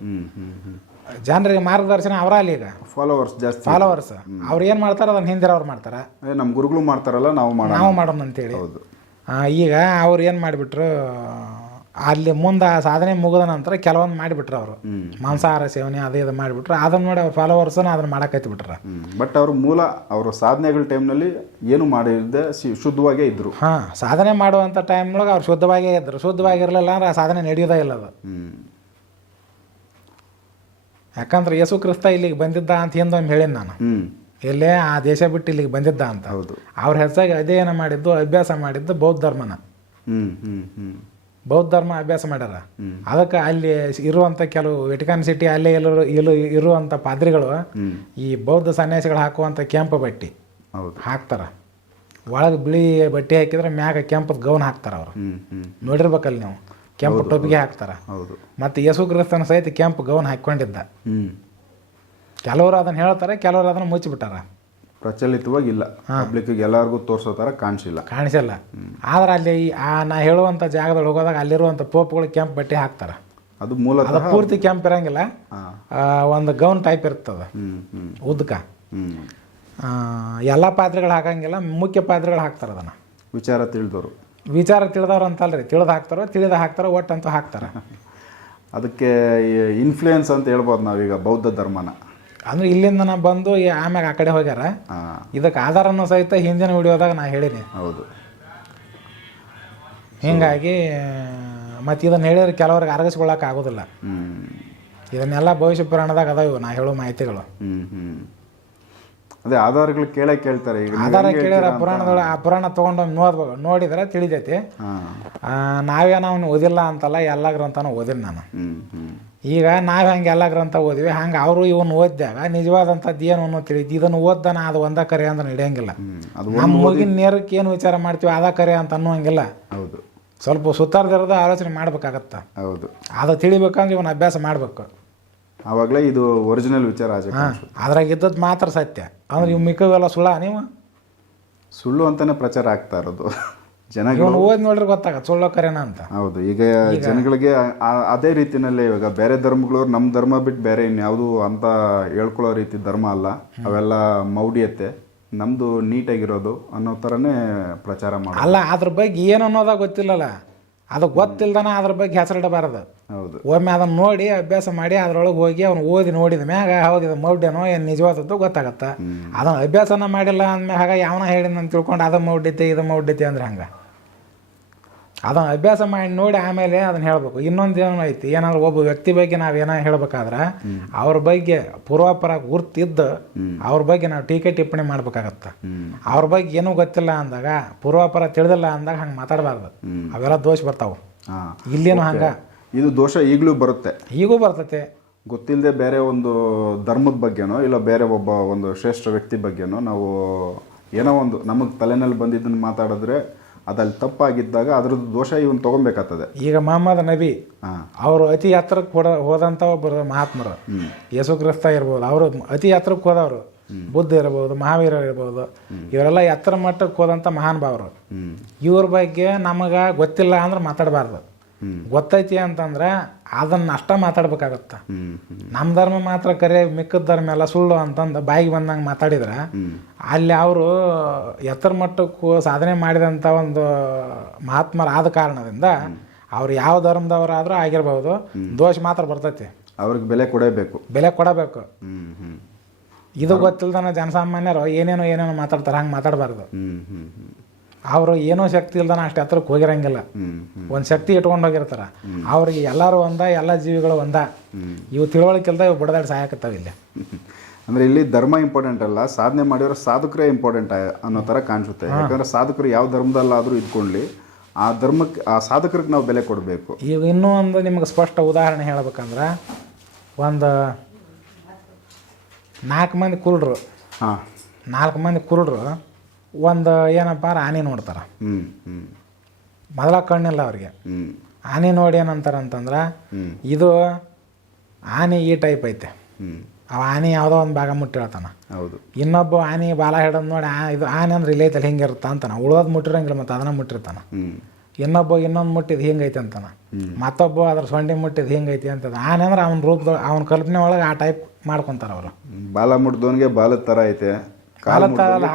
ಜನರಿಗೆ ಮಾರ್ಗದರ್ಶನ ಅವರಲ್ಲಿ ಈಗ. ಫಾಲೋವರ್ಸ್ ಜಾಸ್ತಿ. ಫಾಲೋವರ್ಸ್ ಅವ್ರು ಏನು ಮಾಡ್ತಾರೆ ಅದನ್ನು ಹಿಂದಿರೋರು ಮಾಡ್ತಾರೆ. ಏ, ನಮ್ಮ ಗುರುಗಳು ಮಾಡ್ತಾರಲ್ಲ ನಾವು ಮಾಡೋಣ. ನಾವು ಮಾಡೋಣ ಅಂತೇಳಿ. ಹೌದು. ಈಗ ಅವ್ರು ಏನು ಮಾಡಿಬಿಟ್ರು ಅಲ್ಲಿ ಮುಂದೆ ಆ ಸಾಧನೆ ಮುಗಿದ ನಂತರ ಕೆಲವೊಂದು ಮಾಡಿಬಿಟ್ರ ಅವರು. ಮಾಂಸಾಹಾರ ಸೇವನೆ ಅದೇ ಇದು ಮಾಡಿಬಿಟ್ರೆ. ಅದನ್ನ ನೋಡಿ ಅವ್ರ ಫಾಲೋವರ್ಸನ್ನ ಅದನ್ನ ಮಾಡಕ್ಕೆ ಬಿಟ್ರ ಬಟ್ ಅವರು ಮೂಲ ಅವರ ಸಾಧನೆಗಳ ಟೈಮ್ನಲ್ಲಿ ಏನು ಮಾಡಿದ್ದೆ ಶುದ್ಧವಾಗೇ ಇದ್ರು. ಹಾಂ ಸಾಧನೆ ಮಾಡುವಂಥ ಟೈಮ್ನೊಳಗೆ ಅವ್ರು ಶುದ್ಧವಾಗೇ ಇದ್ರು. ಶುದ್ಧವಾಗಿರಲಿಲ್ಲ ಅಂದ್ರೆ ಆ ಸಾಧನೆ ನಡೆಯೋದೇ ಇಲ್ಲ ಅದು. ಯಾಕಂದ್ರೆ ಯೇಸು ಕ್ರಿಸ್ತ ಇಲ್ಲಿಗೆ ಬಂದಿದ್ದ ಅಂತ ಹಿಂದೊಮ್ಮೆ ಹೇಳಿನಿ ನಾನು. ಎಲ್ಲೇ ಆ ದೇಶ ಬಿಟ್ಟು ಇಲ್ಲಿಗೆ ಬಂದಿದ್ದ ಅಂತ. ಹೌದು. ಅವ್ರ ಹೆಚ್ಚಾಗಿ ಅಧ್ಯಯನ ಮಾಡಿದ್ದು ಅಭ್ಯಾಸ ಮಾಡಿದ್ದು ಬೌದ್ಧ ಧರ್ಮನ. ಹ್ಞೂ ಹ್ಞೂ ಹ್ಞೂ ಬೌದ್ಧ ಧರ್ಮ ಅಭ್ಯಾಸ ಮಾಡ್ಯಾರ. ಅದಕ್ಕೆ ಅಲ್ಲಿ ಇರುವಂಥ ಕೆಲವು ವೆಟಿಕಾನ್ ಸಿಟಿ ಅಲ್ಲೇ ಎಲ್ಲರೂ ಇಲ್ಲೂ ಇರುವಂಥ ಪಾದ್ರಿಗಳು ಈ ಬೌದ್ಧ ಸನ್ಯಾಸಿಗಳು ಹಾಕುವಂಥ ಕೆಂಪು ಬಟ್ಟೆ ಹಾಕ್ತಾರ. ಒಳಗೆ ಬಿಳಿ ಬಟ್ಟೆ ಹಾಕಿದ್ರೆ ಮ್ಯಾಗ ಕೆಂಪದ ಗೌನ್ ಹಾಕ್ತಾರ ಅವರು. ನೋಡಿರ್ಬೇಕಲ್ಲ ನೀವು. ಕೆಂಪು ಟೊಪಿಗೆ ಹಾಕ್ತಾರ. ಹೌದು. ಮತ್ತು ಯೇಸು ಕ್ರಿಸ್ತನ ಸಹಿತ ಕೆಂಪು ಗೌನ್ ಹಾಕ್ಕೊಂಡಿದ್ದ. ಕೆಲವರು ಅದನ್ನು ಹೇಳ್ತಾರೆ ಕೆಲವರು ಅದನ್ನು ಮುಚ್ಚಿಬಿಟ್ಟಾರ. ಪ್ರಚಲಿತವಾಗಿಲ್ಲ. ಪಬ್ಲಿಕ್ಗೆ ಎಲ್ಲರಿಗೂ ತೋರಿಸೋ ಥರ ಕಾಣಿಸಿಲ್ಲ. ಕಾಣಿಸಲ್ಲ. ಆದ್ರೆ ಅಲ್ಲಿ ಈ- ಆ ನಾ ಹೇಳುವಂಥ ಜಾಗದಲ್ಲಿ ಹೋಗೋದಾಗ ಅಲ್ಲಿರುವಂಥ ಪೋಪ್ಗಳು ಕೆಂಪು ಬಟ್ಟೆ ಹಾಕ್ತಾರ. ಅದು ಅದು ಮೂಲತಃ ಪೂರ್ತಿ ಕೆಂಪು ಇರಂಗಿಲ್ಲ. ಹಾಂ. ಆ, ಒಂದು ಗೌನ್ ಟೈಪ್ ಇರ್ತದೆ. ಹ್ಞೂ ಹ್ಞೂ ಉದ್ದಕ ಹ್ಞೂ ಎಲ್ಲ ಪಾತ್ರೆಗಳು ಹಾಕಂಗಿಲ್ಲ ಮುಖ್ಯ ಪಾತ್ರೆಗಳು ಹಾಕ್ತಾರೆ ಅದನ್ನು. ವಿಚಾರ ತಿಳಿದವರು ವಿಚಾರ ತಿಳಿದವ್ರು ಅಂತಲ್ರಿ ತಿಳಿದು ಹಾಕ್ತಾರೋ ತಿಳಿದ ಹಾಕ್ತಾರೋ ಒಟ್ಟಂತೂ ಹಾಕ್ತಾರೆ. ಅದಕ್ಕೆ ಇನ್ಫ್ಲೂಯೆನ್ಸ್ ಅಂತ ಹೇಳ್ಬೋದು ನಾವೀಗ ಬೌದ್ಧ ಧರ್ಮನ. ಅಂದ್ರೆ ಇಲ್ಲಿಂದ ನಾ ಬಂದು ಈ ಆಮ್ಯಾಗ ಆ ಕಡೆ ಹೋಗ್ಯಾರ. ಇದಕ್ಕೆ ಆಧಾರನ ಸಹಿತ ಹಿಂದಿನ ವಿಡಿಯೋದಾಗ ನಾ ಹೇಳಿನಿ ಹೌದು. ಹಿಂಗಾಗಿ ಮತ್ತು ಇದನ್ನು ಹೇಳಿದ್ರೆ ಕೆಲವ್ರಿಗೆ ಅರಗಿಸ್ಕೊಳ್ಳೋಕೆ ಆಗೋದಿಲ್ಲ. ಇದನ್ನೆಲ್ಲ ಭವಿಷ್ಯ ಪುರಾಣದಾಗ ಅದಾವ ನಾ ಹೇಳೋ ಮಾಹಿತಿಗಳು. ಅದೇ ಆಧಾರಗಳು ಕೇಳೇ ಕೇಳ್ತಾರೆ. ಈಗ ನೀವು ಆಧಾರ ಹೆಂಗ್ ಕೇಳಿದ್ರೆ ಹೇಳ್ತೀರಾ ಆ ಪುರಾಣದೊಳಗೆ ಆ ಪುರಾಣ ತೊಗೊಂಡು ನೋಡ್ಬೇಕು ನೋಡಿದ್ರೆ ತಿಳಿದೈತಿ ನಾವೇನ ಆ, ನಾವೇನು ಅವ್ನು ಓದಿಲ್ಲ ಅಂತಲ್ಲ ಎಲ್ಲ ಗ್ರಂಥನೂ ಓದಿನ ನಾನು. ಈಗ ನಾವು ಹೆಂಗೆ ಎಲ್ಲ ಗ್ರಂಥ ಓದಿವಿ ಹಂಗೆ ಅವರು ಇವನು ಓದಿದಾಗ ನಿಜವಾದಂಥದ್ದು ಏನು ಅನ್ನೋ ತಿಳಿದು ಇದನ್ನು ಓದ್ದಾನ ಅದು ಒಂದ ಕರೆ ಅಂತ ನಡೆಯಂಗಿಲ್ಲ. ಅದು ನಮ್ಮ ಹೋಗಿನ ನೇರಕ್ಕೆ ಏನು ವಿಚಾರ ಮಾಡ್ತೀವಿ ಅದ ಕರೆ ಅಂತ ಅನ್ನೋಂಗಿಲ್ಲ ಹೌದು. ಸ್ವಲ್ಪ ಸುತ್ತಾರ್ದಿರೋದು ಆಲೋಚನೆ ಮಾಡ್ಬೇಕಾಗತ್ತೆ. ಹೌದು. ಅದು ತಿಳಿಬೇಕಂದ್ರೆ ಇವನು ಅಭ್ಯಾಸ ಮಾಡಬೇಕು. ಆವಾಗಲೇ ಇದು ಒರಿಜಿನಲ್ ವಿಚಾರ ಆಚೆ ಹಾಂ ಅದ್ರಾಗ ಇದ್ದದ್ದು ಮಾತ್ರ ಸತ್ಯ. ಅಂದ್ರೆ ಇವ್ ಮಿಕ್ಕವೆಲ್ಲ ಸುಳ್ಳ ನೀವು? ಸುಳ್ಳು ಅಂತಾನೆ ಪ್ರಚಾರ ಆಗ್ತಾ ಇರೋದು. ಜನಗಳು ಓದಿ ನೋಡ್ರಿ ಗೊತ್ತಾಗ ಸುಳ್ಳು ಕರೆನ ಅಂತ. ಹೌದು ಈಗ ಜನಗಳಿಗೆ ಆ- ಅದೇ ರೀತಿನಲ್ಲೇ ಇವಾಗ ಬೇರೆ ಧರ್ಮಗಳವ್ರು ನಮ್ಮ ಧರ್ಮ ಬಿಟ್ಟು ಬೇರೆ ಇನ್ಯಾವುದು ಅಂತ ಹೇಳ್ಕೊಳ್ಳೋ ರೀತಿ ಧರ್ಮ ಅಲ್ಲ ಅವೆಲ್ಲ ಮೌಢ್ಯತೆ. ನಮ್ದು ನೀಟಾಗಿರೋದು ಅನ್ನೋ ಥರನೇ ಪ್ರಚಾರ ಮಾಡೋದು. ಅಲ್ಲ ಅದ್ರ ಬಗ್ಗೆ ಏನು ಅನ್ನೋದಾಗ ಗೊತ್ತಿಲ್ಲಲ್ಲ. ಅದು ಗೊತ್ತಿಲ್ದನ ಅದ್ರ ಬಗ್ಗೆ ಹೆಸರಿಡಬಾರದು. ಹೌದು. ಒಮ್ಮೆ ಅದನ್ನ ನೋಡಿ ಅಭ್ಯಾಸ ಮಾಡಿ ಅದ್ರೊಳಗೆ ಹೋಗಿ ಅವ್ನು ಓದಿ ನೋಡಿದ ಮ್ಯಾಗ ಹೌದು ಇದು ಮೌಢ್ಯನೋ ಏನು ನಿಜವಾದದ್ದು ಗೊತ್ತಾಗತ್ತೆ. ಅದನ್ನ ಅಭ್ಯಾಸನ ಮಾಡಿಲ್ಲ ಅಂದ್ಮ್ಯಾಗ ಯಾವನ ಹೇಳಿದ ಅಂತ ತಿಳ್ಕೊಂಡು ಅದು ಮೌಢ್ಯತೆ ಇದು ಮೌಢ್ಯತೆ ಅಂದ್ರೆ ಹಂಗೆ ಅದನ್ನ ಅಭ್ಯಾಸ ಮಾಡಿ ನೋಡಿ ಆಮೇಲೆ ಅದನ್ನ ಹೇಳಬೇಕು. ಇನ್ನೊಂದು ಏನೋ ಐತಿ ಏನಾದ್ರು ಒಬ್ಬ ವ್ಯಕ್ತಿ ಬಗ್ಗೆ ನಾವು ಏನೋ ಹೇಳ್ಬೇಕಾದ್ರೆ ಅವ್ರ ಬಗ್ಗೆ ಪೂರ್ವಾಪರ ಗುರ್ತಿದ್ದು ಅವ್ರ ಬಗ್ಗೆ ನಾವು ಟೀಕೆ ಟಿಪ್ಪಣಿ ಮಾಡ್ಬೇಕಾಗತ್ತೆ. ಅವ್ರ ಬಗ್ಗೆ ಏನೂ ಗೊತ್ತಿಲ್ಲ ಅಂದಾಗ ಪೂರ್ವಾಪರ ತಿಳಿದಿಲ್ಲ ಅಂದಾಗ ಹಂಗೆ ಮಾತಾಡಬಾರ್ದು. ಅವೆಲ್ಲ ದೋಷ ಬರ್ತಾವೆ. ಇಲ್ಲೇನು ಹಂಗೆ? ಇದು ದೋಷ ಈಗಲೂ ಬರುತ್ತೆ. ಈಗೂ ಬರ್ತತೆ. ಗೊತ್ತಿಲ್ಲದೆ ಬೇರೆ ಒಂದು ಧರ್ಮದ ಬಗ್ಗೆನೋ ಇಲ್ಲ ಬೇರೆ ಒಬ್ಬ ಒಂದು ಶ್ರೇಷ್ಠ ವ್ಯಕ್ತಿ ಬಗ್ಗೆನೋ ನಾವು ಏನೋ ಒಂದು ನಮಗೆ ತಲೆನಲ್ಲಿ ಬಂದಿದ್ದನ್ನು ಮಾತಾಡಿದ್ರೆ ಅದಲ್ಲಿ ತಪ್ಪಾಗಿದ್ದಾಗ ಅದ್ರದ್ದು ದೋಷ ಇವನು ತೊಗೊಬೇಕಾಗ್ತದೆ. ಈಗ ಮಹಮ್ಮದ್ ನಬಿ ಅವರು ಅತಿ ಯಾತ್ರಕ್ಕೆ ಹೋದ ಹೋದಂತ ಒಬ್ಬರು ಮಹಾತ್ಮರು. ಯೇಸು ಕ್ರಿಸ್ತ ಇರ್ಬೋದು ಅವರು ಅತಿ ಯಾತ್ರಕ್ಕೆ ಹೋದವರು. ಬುದ್ಧ ಇರ್ಬೋದು ಮಹಾವೀರ ಇರ್ಬೋದು. ಇವರೆಲ್ಲ ಎತ್ತರ ಮಟ್ಟಕ್ಕೆ ಹೋದಂಥ ಮಹಾನ್ ಭಾವರು ಹ್ಞೂ ಇವ್ರ ಬಗ್ಗೆ ನಮಗೆ ಗೊತ್ತಿಲ್ಲ ಅಂದ್ರೆ ಮಾತಾಡಬಾರ್ದು. ಗೊತ್ತೈತಿ ಅಂತಂದ್ರೆ ಅದನ್ನ ಅಷ್ಟ ಮಾತಾಡ್ಬೇಕಾಗತ್ತ. ನಮ್ಮ ಧರ್ಮ ಮಾತ್ರ ಕರೆ ಮಿಕ್ಕದ ಧರ್ಮ ಎಲ್ಲ ಸುಳ್ಳು ಅಂತಂದು ಬಾಯಿಗೆ ಬಂದಂಗೆ ಮಾತಾಡಿದ್ರೆ ಅಲ್ಲಿ ಅವರು ಎತ್ತರ ಮಟ್ಟಕ್ಕೂ ಸಾಧನೆ ಮಾಡಿದಂಥ ಒಂದು ಮಹಾತ್ಮರಾದ ಕಾರಣದಿಂದ ಅವ್ರು ಯಾವ ಧರ್ಮದವರಾದರೂ ಆಗಿರ್ಬೋದು ದೋಷ ಮಾತ್ರ ಬರ್ತೈತಿ. ಅವ್ರಿಗೆ ಬೆಲೆ ಕೊಡಬೇಕು. ಬೆಲೆ ಕೊಡಬೇಕು. ಇದು ಗೊತ್ತಿಲ್ದನ ಜನಸಾಮಾನ್ಯರು ಏನೇನೋ ಏನೇನೋ ಮಾತಾಡ್ತಾರೆ ಹಂಗೆ ಮಾತಾಡಬಾರ್ದು. ಅವರು ಏನೋ ಶಕ್ತಿ ಇಲ್ದನ ಅಷ್ಟು ಹತ್ರಕ್ಕೆ ಹೋಗಿರಂಗಿಲ್ಲ. ಒಂದು ಶಕ್ತಿ ಇಟ್ಕೊಂಡು ಹೋಗಿರ್ತಾರ. ಅವ್ರಿಗೆ ಎಲ್ಲರೂ ಒಂದ ಎಲ್ಲ ಜೀವಿಗಳು ಒಂದ. ಇವು ತಿಳುವಳಿಕೆಲ್ದ ಇವು ಬಡದಾಡಿ ಸಾಯಕತ್ತಾವ ಇಲ್ಲಿ. ಅಂದ್ರೆ ಇಲ್ಲಿ ಧರ್ಮ ಇಂಪಾರ್ಟೆಂಟ್ ಅಲ್ಲ ಸಾಧನೆ ಮಾಡಿರೋ ಸಾಧಕರೇ ಇಂಪಾರ್ಟೆಂಟ್ ಅನ್ನೋ ಥರ ಕಾಣಿಸುತ್ತೆ. ಯಾಕಂದ್ರೆ ಸಾಧಕರು ಯಾವ ಧರ್ಮದಲ್ಲಾದರೂ ಇದ್ಕೊಳ್ಳಿ ಆ ಧರ್ಮಕ್ಕೆ ಆ ಸಾಧಕರಿಗೆ ನಾವು ಬೆಲೆ ಕೊಡಬೇಕು. ಈಗ ಇನ್ನೂ ಒಂದು ನಿಮ್ಗೆ ಸ್ಪಷ್ಟ ಉದಾಹರಣೆ ಹೇಳ್ಬೇಕಂದ್ರೆ ಒಂದು ನಾಲ್ಕು ಮಂದಿ ಕುರುಡ್ರು. ಹಾಂ. ನಾಲ್ಕು ಮಂದಿ ಕುರುಡ್ರು ಒಂದು ಏನಪ್ಪ ಆನೆ ನೋಡ್ತಾರೆ. ಮೊದಲ ಕಣ್ಣಿಲ್ಲ ಅವ್ರಿಗೆ. ಆನೆ ನೋಡಿ ಏನಂತಾರೆ ಅಂತಂದ್ರೆ ಇದು ಆನೆ ಈ ಟೈಪ್ ಐತೆ. ಅವ ಆನೆ ಯಾವುದೋ ಒಂದು ಭಾಗ ಮುಟ್ಟಿರ್ತಾನ ಹೌದು. ಇನ್ನೊಬ್ಬ ಆನೆ ಬಾಲ ಹಿಡಿದು ನೋಡಿ ಆ ಇದು ಆನೆ ಅಂದ್ರೆ ಐತೆ ಹಿಂಗಿರುತ್ತ ಅಂತಾನ. ಉಳೋದು ಮುಟ್ಟಿರಂಗಿಲ್ಲ ಮತ್ತು ಅದನ್ನ ಮುಟ್ಟಿರ್ತಾನ. ಇನ್ನೊಬ್ಬ ಇನ್ನೊಂದು ಮುಟ್ಟಿದ್ ಹಿಂಗೈತೆ ಅಂತಾನ. ಮತ್ತೊಬ್ಬ ಅದ್ರ ಸೊಂಡಿ ಮುಟ್ಟಿದ್ ಹಿಂಗೈತಿ ಅಂತದ. ಆನೆ ಅಂದ್ರೆ ಅವ್ನ ರೂಪದ ಅವ್ನ ಕಲ್ಪನೆ ಒಳಗೆ ಆ ಟೈಪ್ ಮಾಡ್ಕೊಂತಾರ ಅವರು. ಬಾಲ ಮುಟ್ಟಿದವನಿಗೆ ಬಾಲದ ಥರ ಐತೆ. ಕಾಲು ಕಾಲ್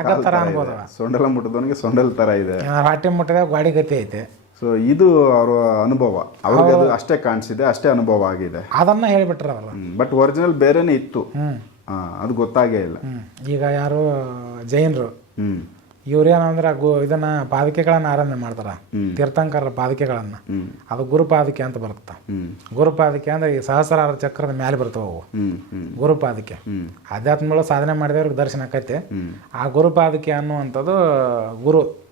ಅನ್ಬೋದು ಇದೆ. ಮುಟ್ಟದವನಿಗೆ ಸೊಂಡಲ್ ಸೊಂಡೆಲ್ ಥರ ಇದೆ. ಏನಾದ್ರು ಹೊಟ್ಟೆ ಗಾಡಿ ಗತಿ ಐತೆ. ಸೊ ಇದು ಅವರ ಅನುಭವ. ಅವ್ರಿಗೆ ಅದು ಅಷ್ಟೇ ಕಾಣಿಸಿದೆ ಅಷ್ಟೇ ಅನುಭವ ಆಗಿದೆ. ಅದನ್ನ ಹೇಳ್ಬಿಟ್ರ ಬಟ್ ಒರಿಜಿನಲ್ ಬೇರೆನೇ ಇತ್ತು. ಅದು ಗೊತ್ತಾಗೇ ಇಲ್ಲ. ಈಗ ಯಾರು ಜೈನರು ಹ್ಮ್ ಇವ್ರೇನಂದ್ರೆ ಗು ಇದನ್ನ ಪಾದಿಕೆಗಳನ್ನ ಆರಾಧನೆ ಮಾಡ್ತಾರ. ತೀರ್ಥಂಕರ ಪಾದಿಕೆಗಳನ್ನ. ಅದು ಗುರುಪಾದಿಕೆ ಅಂತ ಬರುತ್ತೆ. ಗುರುಪಾದಿಕೆ ಅಂದ್ರೆ ಈ ಸಹಸ್ರಾರ ಚಕ್ರದ ಮೇಲೆ ಬರ್ತಾವೆ ಅವು. ಗುರುಪಾದಕೆ. ಆಧ್ಯಾತ್ಮಗಳು ಸಾಧನೆ ಮಾಡಿದವ್ರಿಗೆ ದರ್ಶನ ಆಕೈತಿ. ಆ ಗುರುಪಾದಿಕೆ ಅನ್ನುವಂಥದ್ದು ಗುರು.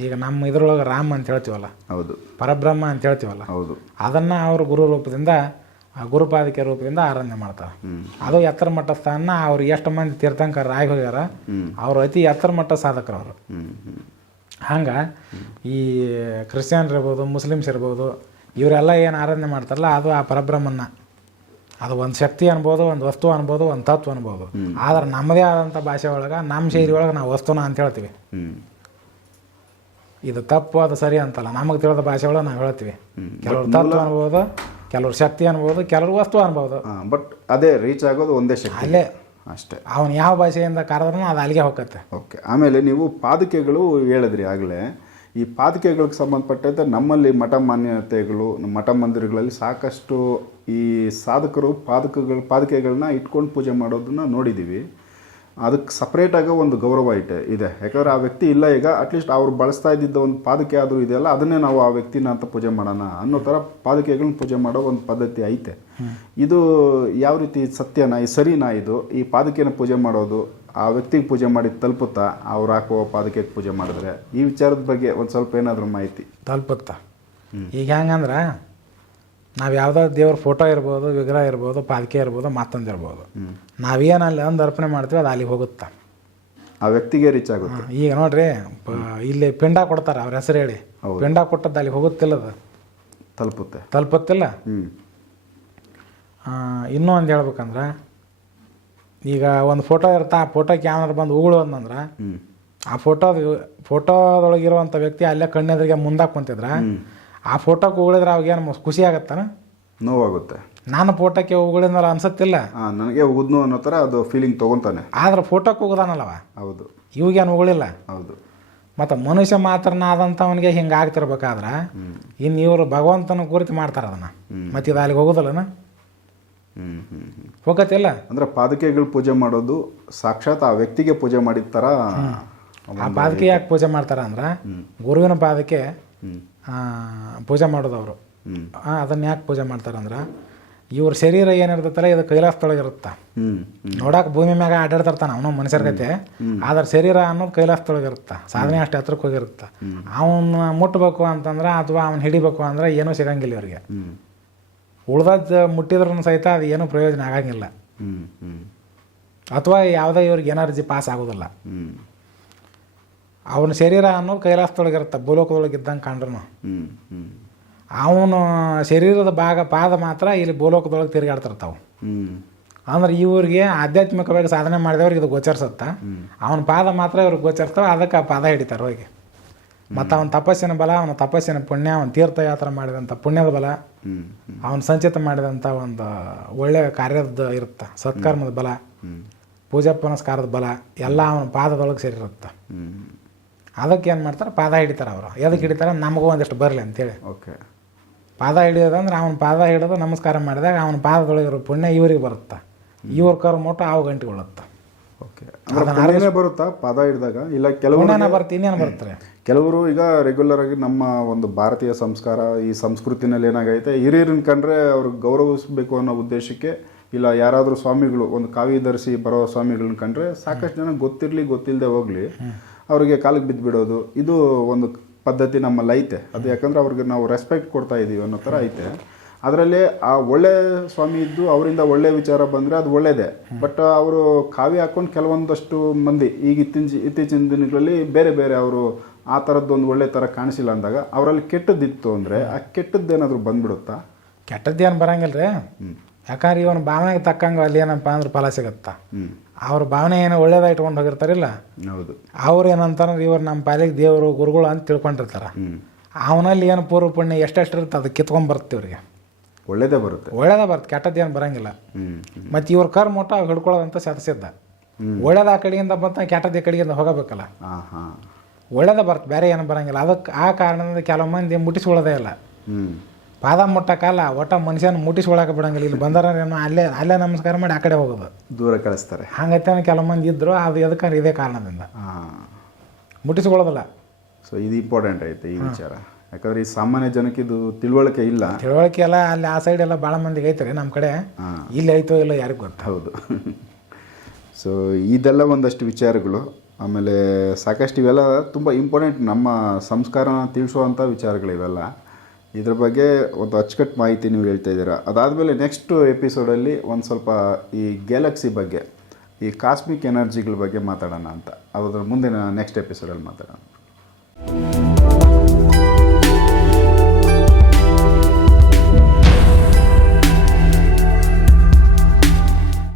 ಈಗ ನಮ್ಮ ಇದ್ರೊಳಗೆ ರಾಮ್ ಅಂತ ಹೇಳ್ತೀವಲ್ಲ. ಹೌದು. ಪರಬ್ರಹ್ಮ ಅಂತ ಹೇಳ್ತೀವಲ್ಲ. ಹೌದು. ಅದನ್ನ ಅವರು ಗುರು ರೂಪದಿಂದ ಗುರುಪಾದಕೆ ರೂಪದಿಂದ ಆರಾಧನೆ ಮಾಡ್ತಾರೆ. ಅದು ಎತ್ತರ ಮಟ್ಟ ಸ್ಥಾನ ಅವ್ರು ಎಷ್ಟು ಮಂದಿ ತೀರ್ಥಂಕರ ಆಗಿ ಹೋಗ್ಯಾರ ಅವ್ರ ಅತಿ ಎತ್ತರ ಮಟ್ಟ ಸಾಧಕರು ಅವರು. ಹಂಗೆ ಈ ಕ್ರಿಶ್ಚಿಯನ್ ಇರ್ಬೋದು ಮುಸ್ಲಿಮ್ಸ್ ಇರ್ಬೋದು ಇವರೆಲ್ಲ ಏನು ಆರಾಧನೆ ಮಾಡ್ತಾರಲ್ಲ ಅದು ಆ ಪರಬ್ರಹ್ಮನ್ನ. ಅದು ಒಂದು ಶಕ್ತಿ ಅನ್ಬೋದು ಒಂದು ವಸ್ತು ಅನ್ಬೋದು ಒಂದು ತತ್ವ ಅನ್ಬೋದು. ಆದ್ರೆ ನಮ್ಮದೇ ಆದಂಥ ಭಾಷೆ ಒಳಗೆ ನಮ್ಮ ಶೈಲಿ ಒಳಗೆ ನಾವು ವಸ್ತುನ ಅಂತ ಹೇಳ್ತೀವಿ. ಇದು ತಪ್ಪು ಅದು ಸರಿ ಅಂತಲ್ಲ. ನಮಗೆ ತಿಳಿದ ಭಾಷೆ ಒಳಗೆ ನಾವು ಹೇಳ್ತೀವಿ. ಕೆಲವರು ತತ್ವ ಅನ್ಬೋದು ಕೆಲವ್ರು ಶಕ್ತಿ ಅನ್ಬೋದು ಕೆಲವ್ರು ವಸ್ತು ಅನ್ಬೋದು. ಬಟ್ ಅದೇ ರೀಚ್ ಆಗೋದು ಒಂದೇ ಶಕ್ತಿ. ಅಲ್ಲೇ. ಅಷ್ಟೇ. ಅವನು ಯಾವ ಭಾಷೆಯಿಂದ ಕರೆದ್ರೂ ಅದು ಅಲ್ಲಿಗೆ ಹೋಗುತ್ತೆ. ಓಕೆ ಆಮೇಲೆ ನೀವು ಪಾದಕೆಗಳು ಹೇಳಿದ್ರಿ ಆಗಲೇ. ಈ ಪಾದಕೆಗಳಿಗೆ ಸಂಬಂಧಪಟ್ಟಂತೆ ನಮ್ಮಲ್ಲಿ ಮಠ ಮಾನ್ಯತೆಗಳು ಮಠ ಮಂದಿರಗಳಲ್ಲಿ ಸಾಕಷ್ಟು ಈ ಸಾಧಕರು ಪಾದಕಗಳು ಪಾದಕೆಗಳನ್ನ ಇಟ್ಕೊಂಡು ಪೂಜೆ ಮಾಡೋದನ್ನ ನೋಡಿದ್ದೀವಿ ಅದಕ್ಕೆ ಸಪ್ರೇಟಾಗಿ ಒಂದು ಗೌರವ ಇಟ್ಟೆ ಇದೆ. ಯಾಕಂದ್ರೆ ಆ ವ್ಯಕ್ತಿ ಇಲ್ಲ ಈಗ ಅಟ್ಲೀಸ್ಟ್ ಅವ್ರು ಬಳಸ್ತಾ ಇದ್ದಿದ್ದ ಒಂದು ಪಾದಕೆ ಆದರೂ ಇದೆಯಲ್ಲ ಅದನ್ನೇ ನಾವು ಆ ವ್ಯಕ್ತಿನ ಅಂತ ಪೂಜೆ ಮಾಡೋಣ ಅನ್ನೋ ಥರ ಪಾದಕೆಗಳನ್ನ ಪೂಜೆ ಮಾಡೋ ಒಂದು ಪದ್ಧತಿ ಐತೆ. ಇದು ಯಾವ ರೀತಿ ಸತ್ಯನಾ ಈ ಸರಿನಾ ಇದು? ಈ ಪಾದಕೆನ ಪೂಜೆ ಮಾಡೋದು ಆ ವ್ಯಕ್ತಿಗೆ ಪೂಜೆ ಮಾಡಿ ತಲುಪುತ್ತಾ ಅವ್ರು ಹಾಕುವ ಪಾದಕೆಗೆ ಪೂಜೆ ಮಾಡಿದ್ರೆ? ಈ ವಿಚಾರದ ಬಗ್ಗೆ ಒಂದು ಸ್ವಲ್ಪ ಏನಾದರೂ ಮಾಹಿತಿ. ತಲುಪುತ್ತಾ? ಈಗ ಹೆಂಗಂದ್ರೆ ನಾವು ಯಾವುದೋ ದೇವ್ರ ಫೋಟೋ ಇರ್ಬೋದು ವಿಗ್ರಹ ಇರ್ಬೋದು ಪಾದಕೆ ಇರ್ಬೋದು ಮತ್ತೊಂದು ಇರ್ಬೋದು ನಾವೇನು ಅಲ್ಲಿ ಒಂದು ಅರ್ಪಣೆ ಮಾಡ್ತೀವಿ ಅದು ಅಲ್ಲಿಗೆ ಹೋಗುತ್ತೆ? ಆ ವ್ಯಕ್ತಿಗೆ ರೀಚ್ ಆಗುತ್ತೆ. ಈಗ ನೋಡ್ರಿ ಇಲ್ಲಿ ಪಿಂಡ ಕೊಡ್ತಾರೆ ಅವ್ರ ಹೆಸರು ಹೇಳಿ. ಪಿಂಡ ಕೊಟ್ಟದ್ದು ಅಲ್ಲಿಗೆ ಹೋಗುತ್ತಿಲ್ಲ ಅದು. ತಲುಪುತ್ತೆ. ತಲುಪುತ್ತಿಲ್ಲ? ಇನ್ನೂ ಒಂದು ಹೇಳ್ಬೇಕಂದ್ರೆ ಈಗ ಒಂದು ಫೋಟೋ ಇರುತ್ತೆ ಆ ಫೋಟೋ ಯಾವನಾರು ಬಂದು ಉಗುಳು ಅಂತಂದ್ರೆ ಆ ಫೋಟೋದ ಫೋಟೋದೊಳಗಿರುವಂಥ ವ್ಯಕ್ತಿ ಅಲ್ಲೇ ಕಣ್ಣೆದ್ರಿಗೆ ಮುಂದಾಕ್ ಕುಂತಿದ್ರ ಆ ಫೋಟೋಕ್ಕೆ ಉಗುಳಿದ್ರೆ ಅವಾಗೇನು ಖುಷಿ ಆಗತ್ತಾನ? ನೋವಾಗುತ್ತೆ. ನಾನು ಫೋಟೋಕ್ಕೆ ಉಗುಳಿದ್ನಲ್ಲ ಅನ್ಸತ್ತಿಲ್ಲ? ನನಗೆ ಹೋಗುದ್ನು ಅನ್ನೋ ಥರ ಅದು ಫೀಲಿಂಗ್ ತೊಗೊತಾನೆ ಆದ್ರೆ ಫೋಟೋಕ್ಕೆ ಹೋಗದಾನಲ್ಲವ ಹೌದು. ಇವಾಗೇನು ಹೋಗಳಿಲ್ಲ ಹೌದು. ಮತ್ತು ಮನುಷ್ಯ ಮಾತ್ರನಾದಂಥವನಿಗೆ ಹಿಂಗೆ ಆಗ್ತಿರ್ಬೇಕಾದ್ರೆ ಇನ್ನು ಇವರು ಭಗವಂತನ ಕುರಿತು ಮಾಡ್ತಾರೆ ಅದನ್ನು. ಮತ್ತು ಇದು ಅಲ್ಲಿಗೆ ಹೋಗೋದಲ್ಲನ? ಹ್ಞೂ ಹ್ಞೂ ಹ್ಞೂ ಹೋಗತ್ತಿಲ್ಲ? ಅಂದರೆ ಪಾದಕೆಗಳು ಪೂಜೆ ಮಾಡೋದು ಸಾಕ್ಷಾತ್ ಆ ವ್ಯಕ್ತಿಗೆ ಪೂಜೆ ಮಾಡಿದ ಥರ ಆ ಪಾದಕೆ ಯಾಕೆ ಪೂಜೆ ಮಾಡ್ತಾರೆ ಅಂದ್ರೆ ಗುರುವಿನ ಪಾದಕ್ಕೆ ಪೂಜೆ ಮಾಡೋದು ಅವರು ಅದನ್ನ ಯಾಕೆ ಪೂಜೆ ಮಾಡ್ತಾರೆ ಅಂದ್ರೆ ಇವ್ರ ಶರೀರ ಏನಿರ್ತೈತಲ್ಲ ಇದು ಕೈಲಾಸದೊಳಗಿರುತ್ತೆ ನೋಡಕ್ಕೆ ಭೂಮಿ ಮ್ಯಾಗ ಆಡಾಡ್ತಿರ್ತಾನೆ ಅವನು ಮನುಷ್ಯರ ಗತೆ ಆದ್ರೆ ಶರೀರ ಅನ್ನೋದು ಕೈಲಾಸದೊಳಗಿರುತ್ತ ಸಾಧನೆ ಅಷ್ಟು ಹತ್ರಕ್ಕೆ ಹೋಗಿರುತ್ತೆ. ಅವನ್ನ ಮುಟ್ಟಬೇಕು ಅಂತಂದ್ರೆ ಅಥವಾ ಅವ್ನು ಹಿಡಿಬೇಕು ಅಂದ್ರೆ ಏನೂ ಸಿಗಂಗಿಲ್ಲ ಇವ್ರಿಗೆ. ಉಳ್ದದ್ದು ಮುಟ್ಟಿದ್ರೂ ಸಹಿತ ಅದು ಏನೂ ಪ್ರಯೋಜನ ಆಗಂಗಿಲ್ಲ. ಅಥವಾ ಯಾವುದೇ ಇವ್ರಿಗೆ ಎನರ್ಜಿ ಪಾಸ್ ಆಗೋದಿಲ್ಲ. ಅವನ ಶರೀರ ಅನ್ನೋದು ಕೈಲಾಸದೊಳಗೆ ಇರುತ್ತೆ ಭೂಲೋಕದೊಳಗೆ ಇದ್ದಂಗೆ ಕಂಡ್ರು ಅವನು ಶರೀರದ ಭಾಗ ಪಾದ ಮಾತ್ರ ಇಲ್ಲಿ ಭೂಲೋಕದೊಳಗೆ ತಿರುಗಾಡ್ತಿರ್ತಾವೆ. ಅಂದ್ರೆ ಇವ್ರಿಗೆ ಆಧ್ಯಾತ್ಮಿಕವಾಗಿ ಸಾಧನೆ ಮಾಡಿದವ್ರಿಗೆ ಇದು ಗೋಚರಿಸುತ್ತ. ಅವನ ಪಾದ ಮಾತ್ರ ಇವ್ರಿಗೆ ಗೋಚರಿಸ್ತಾವೆ ಅದಕ್ಕೆ ಆ ಪಾದ ಹಿಡಿತಾರೆ ಹೋಗಿ. ಮತ್ತು ಅವನ ತಪಸ್ಸಿನ ಬಲ ಅವನ ತಪಸ್ಸಿನ ಪುಣ್ಯ ಅವನ ತೀರ್ಥಯಾತ್ರೆ ಮಾಡಿದಂಥ ಪುಣ್ಯದ ಬಲ ಅವನ ಸಂಚಿತ ಮಾಡಿದಂಥ ಒಂದು ಒಳ್ಳೆಯ ಕಾರ್ಯದ ಇರುತ್ತೆ ಸತ್ಕರ್ಮದ ಬಲ ಪೂಜಾ ಪುನಸ್ಕಾರದ ಬಲ ಎಲ್ಲ ಅವನ ಪಾದದೊಳಗೆ ಸೇರಿರುತ್ತೆ. ಅದಕ್ಕೆ ಏನು ಮಾಡ್ತಾರೆ? ಪಾದ ಹಿಡಿತಾರೆ ಅವರು. ಎದಕ್ಕೆ ಹಿಡಿತಾರೆ? ನಮಗೂ ಒಂದಿಷ್ಟು ಬರಲಿ ಅಂತೇಳಿ. ಓಕೆ. ಪಾದ ಹಿಡಿಯೋದಂದ್ರೆ ಅವನ ಪಾದ ಹಿಡಿದು ನಮಸ್ಕಾರ ಮಾಡಿದಾಗ ಅವನ ಪಾದದೊಳಗಿರೋ ಪುಣ್ಯ ಇವರಿಗೆ ಬರುತ್ತೆ? ಇವ್ರ ಕರ್ಮೊಟ್ಟು ಆವು ಗಂಟೆ ಉಳುತ್ತೆ ಓಕೆ. ಬರುತ್ತಾ ಪಾದ ಹಿಡಿದಾಗ? ಇಲ್ಲ ಬರುತ್ತೆ ಇನ್ನೇನು ಬರುತ್ತೆ? ಕೆಲವರು ಈಗ ರೆಗ್ಯುಲರ್ ಆಗಿ ನಮ್ಮ ಒಂದು ಭಾರತೀಯ ಸಂಸ್ಕಾರ ಈ ಸಂಸ್ಕೃತಿನಲ್ಲಿ ಏನಾಗೈತೆ? ಹಿರಿಯರನ್ನ ಕಂಡ್ರೆ ಅವ್ರಿಗೆ ಗೌರವಿಸಬೇಕು ಅನ್ನೋ ಉದ್ದೇಶಕ್ಕೆ ಇಲ್ಲ ಯಾರಾದರೂ ಸ್ವಾಮಿಗಳು ಒಂದು ಕಾವಿ ಧರಿಸಿ ಬರೋ ಸ್ವಾಮಿಗಳನ್ನ ಕಂಡ್ರೆ ಸಾಕಷ್ಟು ಜನ ಗೊತ್ತಿರಲಿ ಗೊತ್ತಿಲ್ಲದೆ ಹೋಗ್ಲಿ. ಅವ್ರಿಗೆ ಕಾಲಿಗೆ ಬಿದ್ದುಬಿಡೋದು. ಇದು ಒಂದು ಪದ್ಧತಿ ನಮ್ಮಲ್ಲಿ ಐತೆ. ಅದು ಯಾಕಂದ್ರೆ ಅವ್ರಿಗೆ ನಾವು ರೆಸ್ಪೆಕ್ಟ್ ಕೊಡ್ತಾ ಇದ್ದೀವಿ ಅನ್ನೋ ಥರ ಐತೆ. ಅದರಲ್ಲಿ ಆ ಒಳ್ಳೆ ಸ್ವಾಮಿ ಇದ್ದು ಅವರಿಂದ ಒಳ್ಳೆ ವಿಚಾರ ಬಂದರೆ ಅದು ಒಳ್ಳೆಯದೇ ಬಟ್ ಅವರು ಕಾವಿ ಹಾಕೊಂಡು ಕೆಲವೊಂದಷ್ಟು ಮಂದಿ ಈಗ ಇತ್ತೀಚಿ ಇತ್ತೀಚಿನ ದಿನಗಳಲ್ಲಿ ಬೇರೆ ಬೇರೆ ಅವರು ಆ ಥರದ್ದೊಂದು ಒಳ್ಳೆ ಥರ ಕಾಣಿಸಿಲ್ಲ ಅಂದಾಗ ಅವರಲ್ಲಿ ಕೆಟ್ಟದ್ದಿತ್ತು ಅಂದರೆ ಆ ಕೆಟ್ಟದ್ದೇನಾದರೂ ಬಂದ್ಬಿಡುತ್ತಾ? ಕೆಟ್ಟದ್ದೇನು ಬರಂಗಿಲ್ಲ ರೀ ಯಾಕಂದ್ರೆ ಇವನು ಭಾವನೆಗೆ ತಕ್ಕಂಗೆ ಅಲ್ಲಿ ಏನಪ್ಪ ಅಂದ್ರೆ ಫಲ ಸಿಗುತ್ತಾ? ಹ್ಞೂ ಅವ್ರ ಭಾವನೆ ಏನೋ ಒಳ್ಳೇದ ಇಟ್ಕೊಂಡು ಹೋಗಿರ್ತಾರಿಲ್ಲ? ಹೌದು. ಅವ್ರು ಏನಂತಾರ ಇವ್ರು ನಮ್ಮ ಪಾಲಿಗೆ ದೇವರು ಗುರುಗಳು ಅಂತ ತಿಳ್ಕೊಂಡಿರ್ತಾರೆ. ಅವನಲ್ಲಿ ಏನು ಪೂರ್ವ ಪುಣ್ಯ ಎಷ್ಟೆಷ್ಟು ಇರುತ್ತೆ? ಅದು ಕಿತ್ಕೊಂಡು ಬರುತ್ತೆ ಇವ್ರಿಗೆ. ಒಳ್ಳೇದೇ ಬರುತ್ತೆ. ಒಳ್ಳೇದ ಬರುತ್ತೆ ಕೆಟ್ಟದ್ದೇನು ಬರಂಗಿಲ್ಲ. ಮತ್ತು ಇವ್ರ ಕರ್ಮೊಟ್ಟ ಅವು ಹಿಡ್ಕೊಳ್ಳೋದಂತ ಶತಸಿದ್ಧ ಒಳ್ಳೇದ ಆ ಕಡೆಯಿಂದ ಬಂತ ಕೆಟ್ಟದ ಈ ಕಡೆಯಿಂದ ಹೋಗಬೇಕಲ್ಲ? ಒಳ್ಳೇದೇ ಹಾಂ. ಒಳ್ಳೇದ ಬರುತ್ತೆ ಬೇರೆ ಏನು ಬರಂಗಿಲ್ಲ. ಅದಕ್ಕೆ ಆ ಕಾರಣದಿಂದ ಕೆಲವು ಮಂದಿ ಮುಟ್ಟಿಸ್ಕೊಳ್ಳೋದೇ ಇಲ್ಲ. ಪಾದ ಮುಟ್ಟಕ್ಕಲ್ಲ ಒಟ್ಟ ಮನುಷ್ಯನ ಮುಟ್ಟಿಸ್ಕೊಳಕ್ಕೆ ಬಿಡಂಗಿಲ್ಲ. ಇಲ್ಲಿ ಬಂದಾರ ಏನೋ ಅಲ್ಲೇ ಅಲ್ಲೇ ನಮಸ್ಕಾರ ಮಾಡಿ ಆ ಕಡೆ ಹೋಗೋದು. ದೂರ ಕಳಿಸ್ತಾರೆ. ಹಂಗೈತೆ ಕೆಲವು ಮಂದಿ ಇದ್ರು ಅದು ಎದಕ್ಕೆ ಇದೇ ಕಾರಣದಿಂದ. ಮುಟ್ಟಿಸ್ಕೊಳ್ಳೋದಿಲ್ಲ. ಸೊ ಇದು ಇಂಪಾರ್ಟೆಂಟ್ ಐತೆ ಈ ವಿಚಾರ. ಯಾಕಂದ್ರೆ ಈ ಸಾಮಾನ್ಯ ಜನಕ್ಕೆ ಇದು ತಿಳುವಳಿಕೆ ಇಲ್ಲ. ತಿಳುವಳಿಕೆ ಎಲ್ಲ ಅಲ್ಲಿ ಆ ಸೈಡ್ ಎಲ್ಲ ಭಾಳ ಮಂದಿಗೆ ಐತ್ರಿ ನಮ್ಮ ಕಡೆ. ಇಲ್ಲಿ ಐತೋ ಇಲ್ಲ ಯಾರಿಗೂ ಗೊತ್ತ. ಹೌದು. ಸೊ ಇದೆಲ್ಲ ಒಂದಷ್ಟು ವಿಚಾರಗಳು. ಆಮೇಲೆ ಸಾಕಷ್ಟು ಇವೆಲ್ಲ ತುಂಬ ಇಂಪಾರ್ಟೆಂಟ್ ನಮ್ಮ ಸಂಸ್ಕಾರನ ತಿಳಿಸುವಂಥ ವಿಚಾರಗಳಿವೆಲ್ಲ. ಇದ್ರ ಬಗ್ಗೆ ಒಂದು ಅಚ್ಚುಕಟ್ಟು ಮಾಹಿತಿ ನೀವು ಹೇಳ್ತಾ ಇದ್ದೀರಾ. ಅದಾದಮೇಲೆ ನೆಕ್ಸ್ಟ್ ಎಪಿಸೋಡಲ್ಲಿ ಒಂದು ಸ್ವಲ್ಪ ಈ ಗ್ಯಾಲಕ್ಸಿ ಬಗ್ಗೆ, ಈ ಕಾಸ್ಮಿಕ್ ಎನರ್ಜಿಗಳ ಬಗ್ಗೆ ಮಾತಾಡೋಣ ಅಂತ. ಅದ್ರ ಮುಂದಿನ ನೆಕ್ಸ್ಟ್ ಎಪಿಸೋಡಲ್ಲಿ ಮಾತಾಡೋಣ.